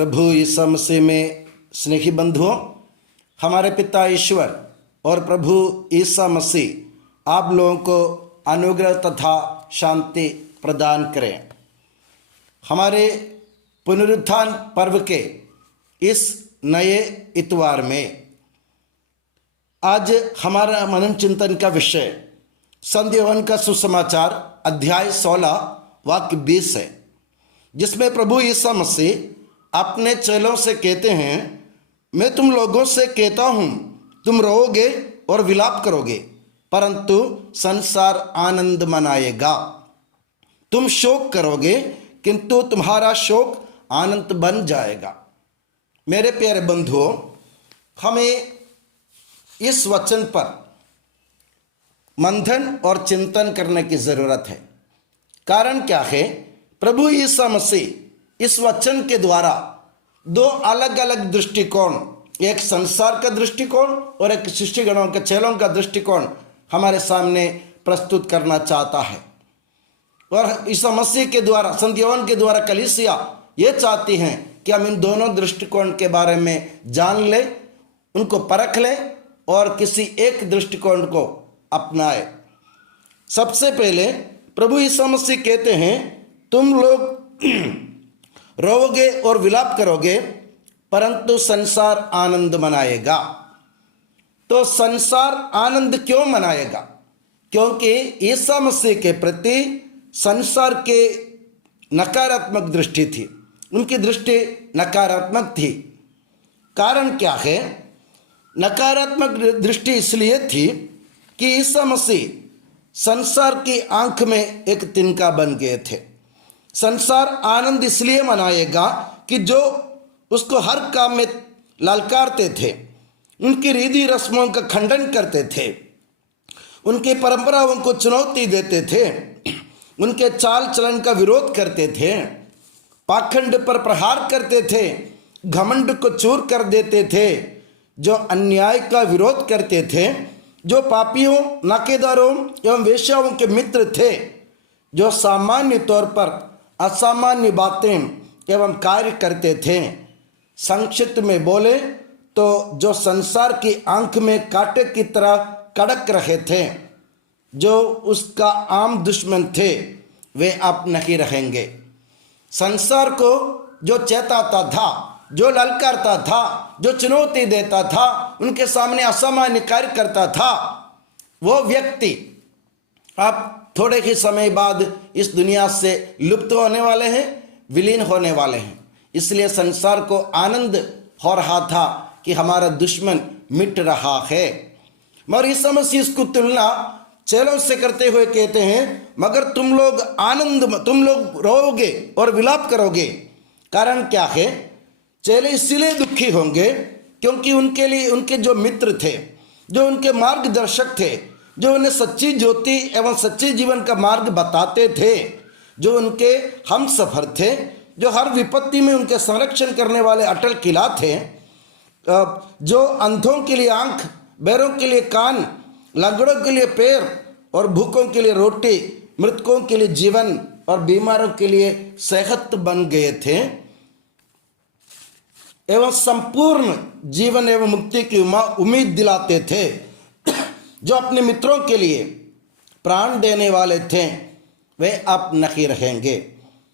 प्रभु ईसा मसीह में स्नेही बंधुओं, हमारे पिता ईश्वर और प्रभु ईसा मसीह आप लोगों को अनुग्रह तथा शांति प्रदान करें। हमारे पुनरुत्थान पर्व के इस नए इतवार में आज हमारा मनन चिंतन का विषय संत यूहन्ना का सुसमाचार अध्याय 16 वाक्य 20 है, जिसमें प्रभु ईसा मसीह अपने चेलों से कहते हैं, मैं तुम लोगों से कहता हूँ तुम रोओगे और विलाप करोगे, परंतु संसार आनंद मनाएगा। तुम शोक करोगे किंतु तुम्हारा शोक आनंद बन जाएगा। मेरे प्यारे बंधुओं, हमें इस वचन पर मंथन और चिंतन करने की जरूरत है। कारण क्या है? प्रभु ईसा मसीह इस वचन के द्वारा दो अलग अलग दृष्टिकोण, एक संसार का दृष्टिकोण और एक शिष्यगणों के चेलों का दृष्टिकोण हमारे सामने प्रस्तुत करना चाहता है। और ईसा मसीह के द्वारा, संत यूहन्ना के द्वारा कलीसिया ये चाहती हैं कि हम इन दोनों दृष्टिकोण के बारे में जान लें, उनको परख लें और किसी एक दृष्टिकोण को अपनाए। सबसे पहले प्रभु ईसा मसीह कहते हैं, तुम लोग रोओगे और विलाप करोगे, परंतु संसार आनंद मनाएगा। तो संसार आनंद क्यों मनाएगा? क्योंकि ईसा मसीह के प्रति संसार के नकारात्मक दृष्टि थी, उनकी दृष्टि नकारात्मक थी। कारण क्या है? नकारात्मक दृष्टि इसलिए थी कि ईसा मसीह संसार की आंख में एक तिनका बन गए थे। संसार आनंद इसलिए मनाएगा कि जो उसको हर काम में ललकारते थे, उनकी रीति रस्मों का खंडन करते थे, उनकी परंपराओं को चुनौती देते थे, उनके चाल चलन का विरोध करते थे, पाखंड पर प्रहार करते थे, घमंड को चूर कर देते थे, जो अन्याय का विरोध करते थे, जो पापियों, नाकेदारों एवं वेश्याओं के मित्र थे, जो सामान्य तौर पर असामान्य बातें एवं कार्य करते थे। संक्षिप्त में बोले तो जो संसार की आंख में कांटे की तरह कड़क रहे थे, जो उसका आम दुश्मन थे, वे अब नहीं रहेंगे। संसार को जो चेताता था, जो ललकारता था, जो चुनौती देता था, उनके सामने असामान्य कार्य करता था, वो व्यक्ति अब थोड़े ही समय बाद इस दुनिया से लुप्त होने वाले हैं, विलीन होने वाले हैं। इसलिए संसार को आनंद हो रहा था कि हमारा दुश्मन मिट रहा है। मगर ईसा मसीह इसको तुलना चेलों से करते हुए कहते हैं, मगर तुम लोग रोओगे और विलाप करोगे। कारण क्या है? चेले इसलिए दुखी होंगे क्योंकि उनके लिए उनके जो मित्र थे, जो उनके मार्गदर्शक थे, जो उन्हें सच्ची ज्योति एवं सच्चे जीवन का मार्ग बताते थे, जो उनके हम सफर थे, जो हर विपत्ति में उनके संरक्षण करने वाले अटल किला थे, जो अंधों के लिए आंख, बैरों के लिए कान, लंगड़ों के लिए पैर और भूखों के लिए रोटी, मृतकों के लिए जीवन और बीमारों के लिए सेहत बन गए थे, एवं संपूर्ण जीवन एवं मुक्ति की उम्मीद दिलाते थे, जो अपने मित्रों के लिए प्राण देने वाले थे, वे अब नहीं रहेंगे।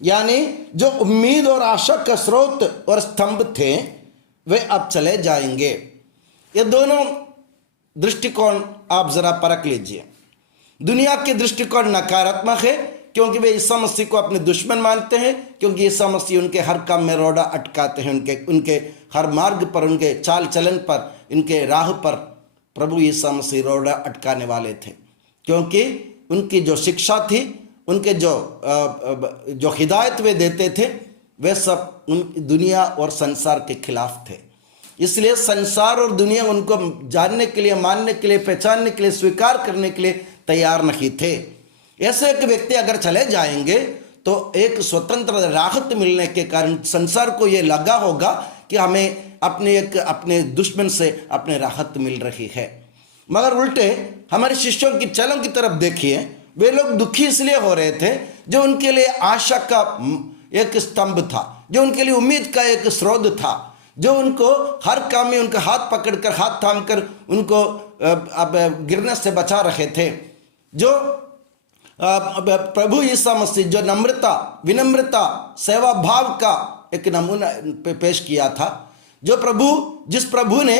यानी जो उम्मीद और आशा का स्रोत और स्तंभ थे, वे अब चले जाएंगे। ये दोनों दृष्टिकोण आप जरा परख लीजिए। दुनिया के दृष्टिकोण नकारात्मक है क्योंकि वे ईसा मसीह को अपने दुश्मन मानते हैं, क्योंकि ईसा मसीह उनके हर काम में रोड़ा अटकाते हैं, उनके हर मार्ग पर, उनके चाल चलन पर, इनके राह पर प्रभु ईसा मसीह रोड़ा अटकाने वाले थे। क्योंकि उनकी जो शिक्षा थी, उनके जो हिदायत वे देते थे, वे सब उन दुनिया और संसार के खिलाफ थे। इसलिए संसार और दुनिया उनको जानने के लिए, मानने के लिए, पहचानने के लिए, स्वीकार करने के लिए तैयार नहीं थे। ऐसे एक व्यक्ति अगर चले जाएंगे तो एक स्वतंत्र राहत मिलने के कारण संसार को ये लगा होगा कि हमें अपने दुश्मन से अपने राहत मिल रही है। मगर उल्टे हमारे शिष्यों की चेलों की तरफ देखिए, वे लोग दुखी इसलिए हो रहे थे जो उनके लिए आशा का एक स्तंभ था, जो उनके लिए उम्मीद का एक स्रोत था, जो उनको हर काम में उनका हाथ पकड़कर, हाथ थामकर उनको अब गिरने से बचा रहे थे, जो प्रभु यीशु मसीह जो नम्रता, विनम्रता, सेवा भाव का एक नमूना पेश किया था, जिस प्रभु ने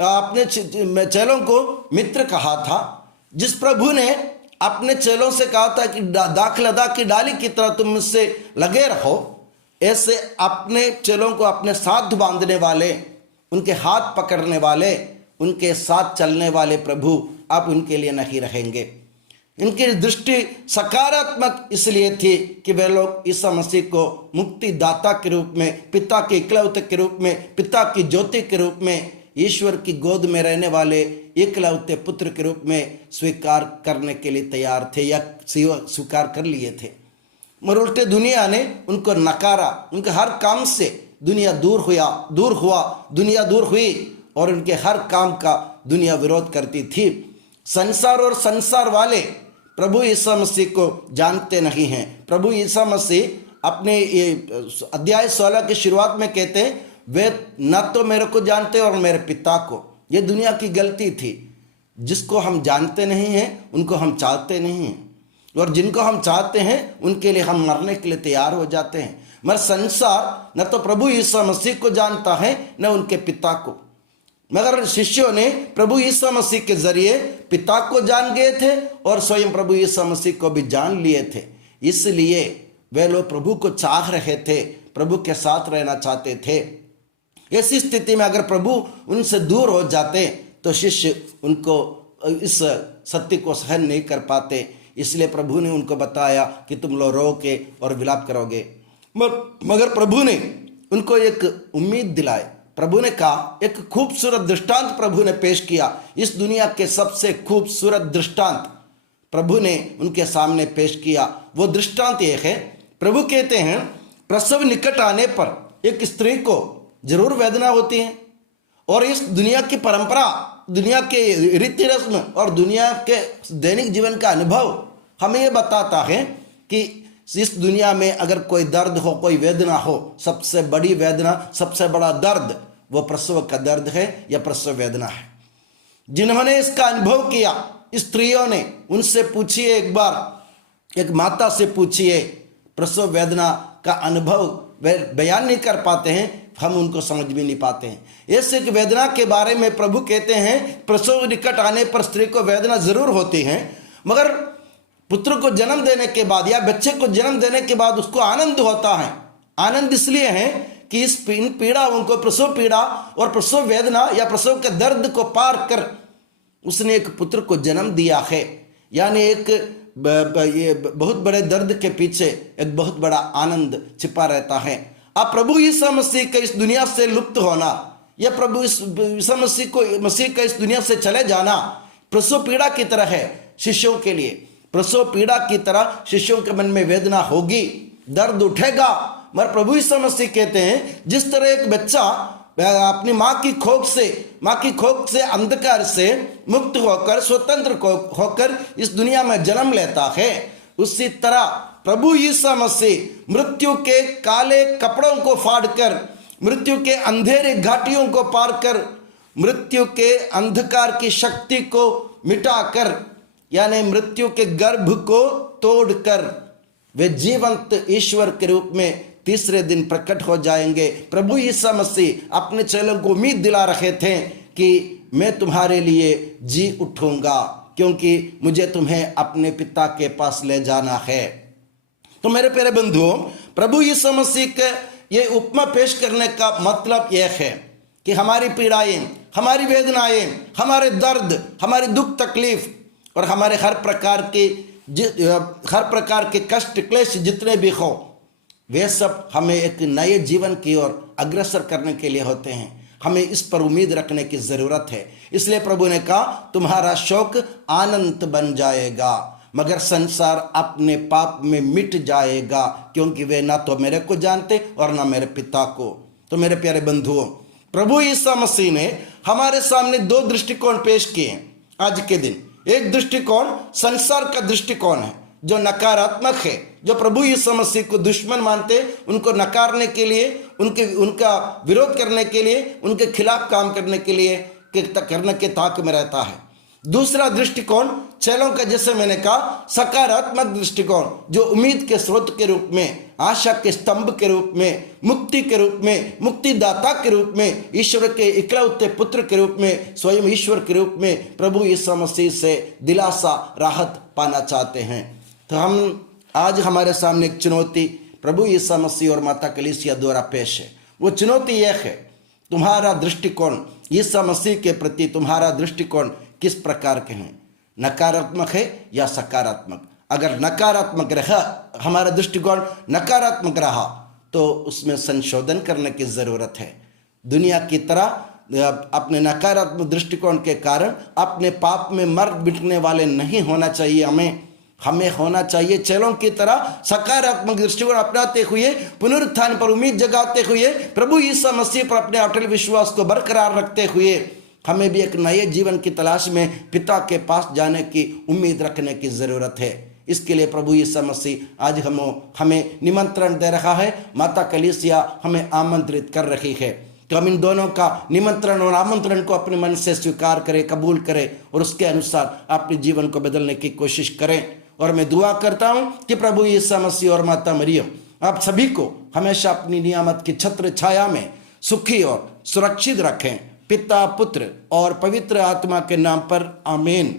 अपने चेलों को मित्र कहा था, जिस प्रभु ने अपने चेलों से कहा था कि दाख लदा की डाली की तरह तुम मुझसे लगे रहो, ऐसे अपने चेलों को अपने साथ बांधने वाले, उनके हाथ पकड़ने वाले, उनके साथ चलने वाले प्रभु अब उनके लिए नहीं रहेंगे। इनकी दृष्टि सकारात्मक इसलिए थी कि वे लोग ईसा मसीह को मुक्तिदाता के रूप में, पिता के इकलौते के रूप में, पिता की ज्योति के रूप में, ईश्वर की गोद में रहने वाले इकलौते पुत्र के रूप में स्वीकार करने के लिए तैयार थे या स्वीकार कर लिए थे। मगर उल्टे दुनिया ने उनको नकारा, उनके हर काम से दुनिया दूर हुई और उनके हर काम का दुनिया विरोध करती थी। संसार और संसार वाले प्रभु यीशु मसीह को जानते नहीं हैं। प्रभु यीशु मसीह अपने अध्याय 16 की शुरुआत में कहते हैं, वे न तो मेरे को जानते और मेरे पिता को। ये दुनिया की गलती थी, जिसको हम जानते नहीं हैं उनको हम चाहते नहीं हैं, और जिनको हम चाहते हैं उनके लिए हम मरने के लिए तैयार हो जाते हैं। मगर संसार न तो प्रभु यीशु मसीह को जानता है न उनके पिता को, मगर शिष्यों ने प्रभु यीशु मसीह के जरिए पिता को जान गए थे और स्वयं प्रभु यीशु मसीह को भी जान लिए थे। इसलिए वे लोग प्रभु को चाह रहे थे, प्रभु के साथ रहना चाहते थे। ऐसी स्थिति में अगर प्रभु उनसे दूर हो जाते तो शिष्य उनको इस सत्य को सहन नहीं कर पाते। इसलिए प्रभु ने उनको बताया कि तुम लोग रो के और विलाप करोगे, मगर प्रभु ने उनको एक उम्मीद दिलाई। प्रभु ने कहा, एक खूबसूरत दृष्टांत प्रभु ने पेश किया। इस दुनिया के सबसे खूबसूरत दृष्टांत प्रभु ने उनके सामने पेश किया। वो दृष्टांत एक है, प्रभु कहते हैं प्रसव निकट आने पर एक स्त्री को जरूर वेदना होती है, और इस दुनिया की परंपरा, दुनिया के रीति रस्म और दुनिया के दैनिक जीवन का अनुभव हमें ये बताता है कि इस दुनिया में अगर कोई दर्द हो, कोई वेदना हो, सबसे बड़ी वेदना, सबसे बड़ा दर्द वो प्रसव का दर्द है या प्रसव वेदना है। जिन्होंने इसका अनुभव किया, स्त्रियों ने, उनसे पूछिए, एक बार एक माता से पूछिए, प्रसव वेदना का अनुभव वे बयान नहीं कर पाते हैं, हम उनको समझ भी नहीं पाते हैं। ऐसे वेदना के बारे में प्रभु कहते हैं प्रसव निकट आने पर स्त्री को वेदना जरूर होती है, मगर पुत्र को जन्म देने के बाद या बच्चे को जन्म देने के बाद उसको आनंद होता है। आनंद इसलिए है कि इन पीड़ाओं को, प्रसव पीड़ा और प्रसव वेदना या प्रसव के दर्द को पार कर उसने एक पुत्र को जन्म दिया है। यानी एक ये बहुत बड़े दर्द के पीछे एक बहुत बड़ा आनंद छिपा रहता है। अब प्रभु यीशु मसीह का इस दुनिया से लुप्त होना या प्रभु यीशु मसीह का इस दुनिया से चले जाना प्रसव पीड़ा की तरह है शिष्यों के लिए। प्रसव पीड़ा की तरह शिष्यों के मन में वेदना होगी, दर्द उठेगा, मगर प्रभु यीशु मसीह कहते हैं जिस तरह एक बच्चा अपनी माँ की खोख से अंधकार से मुक्त होकर, स्वतंत्र होकर इस दुनिया में जन्म लेता है, उसी तरह प्रभु यीशु मसीह मृत्यु के काले कपड़ों को फाड़कर, मृत्यु के अंधेरे घाटियों को पार कर, मृत्यु के अंधकार की शक्ति को मिटाकर, यानी मृत्यु के गर्भ को तोड़कर वे जीवंत ईश्वर के रूप में तीसरे दिन प्रकट हो जाएंगे। प्रभु यीशु मसीह अपने चेलों को उम्मीद दिला रहे थे कि मैं तुम्हारे लिए जी उठूंगा, क्योंकि मुझे तुम्हें अपने पिता के पास ले जाना है। तो मेरे प्यारे बंधुओं, प्रभु यीशु मसीह के ये उपमा पेश करने का मतलब यह है कि हमारी पीड़ाएं, हमारी वेदनाएं, हमारे दर्द, हमारी दुख तकलीफ और हमारे हर प्रकार के कष्ट क्लेश जितने भी हो, वे सब हमें एक नए जीवन की ओर अग्रसर करने के लिए होते हैं। हमें इस पर उम्मीद रखने की ज़रूरत है। इसलिए प्रभु ने कहा तुम्हारा शोक आनंद बन जाएगा, मगर संसार अपने पाप में मिट जाएगा, क्योंकि वे ना तो मेरे को जानते और ना मेरे पिता को। तो मेरे प्यारे बंधुओं, प्रभु यीशु मसीह ने हमारे सामने दो दृष्टिकोण पेश किए आज के दिन। एक दृष्टिकोण संसार का दृष्टिकोण है जो नकारात्मक है, जो प्रभु यीशु मसीह को दुश्मन मानते, उनको नकारने के लिए, उनका विरोध करने के लिए, उनके खिलाफ काम करने के लिए करने के ताक में रहता है। दूसरा दृष्टिकोण चेलों का, जैसे मैंने कहा, सकारात्मक दृष्टिकोण, जो उम्मीद के स्रोत के रूप में, आशा के स्तंभ के रूप में, मुक्ति के रूप में, मुक्तिदाता के रूप में, ईश्वर के इकलौते पुत्र के रूप में, स्वयं ईश्वर के रूप में प्रभु यीशु मसीह से दिलासा, राहत पाना चाहते हैं। तो हम आज हमारे सामने एक चुनौती प्रभु यीशु मसीह और माता कलीसिया द्वारा पेश है। वो चुनौती यह है, तुम्हारा दृष्टिकोण यीशु मसीह के प्रति, तुम्हारा दृष्टिकोण किस प्रकार के हैं? नकारात्मक है या सकारात्मक? अगर नकारात्मक रहा, हमारा दृष्टिकोण नकारात्मक रहा, तो उसमें संशोधन करने की ज़रूरत है। दुनिया की तरह अपने नकारात्मक दृष्टिकोण के कारण अपने पाप में मर मिटने वाले नहीं होना चाहिए। हमें होना चाहिए चेलों की तरह सकारात्मक दृष्टिकोण अपनाते हुए, पुनरुत्थान पर उम्मीद जगाते हुए, प्रभु यीशु मसीह पर अपने अटल विश्वास को बरकरार रखते हुए, हमें भी एक नए जीवन की तलाश में पिता के पास जाने की उम्मीद रखने की ज़रूरत है। इसके लिए प्रभु यीशु मसीह आज हमें निमंत्रण दे रहा है, माता कलीसिया हमें आमंत्रित कर रही है। तो हम इन दोनों का निमंत्रण और आमंत्रण को अपने मन से स्वीकार करें, कबूल करें और उसके अनुसार अपने जीवन को बदलने की कोशिश करें। और मैं दुआ करता हूँ कि प्रभु यीशु मसीह और माता मरियम आप सभी को हमेशा अपनी नियामत की छत्र छाया में सुखी और सुरक्षित रखें। पिता, पुत्र और पवित्र आत्मा के नाम पर आमीन।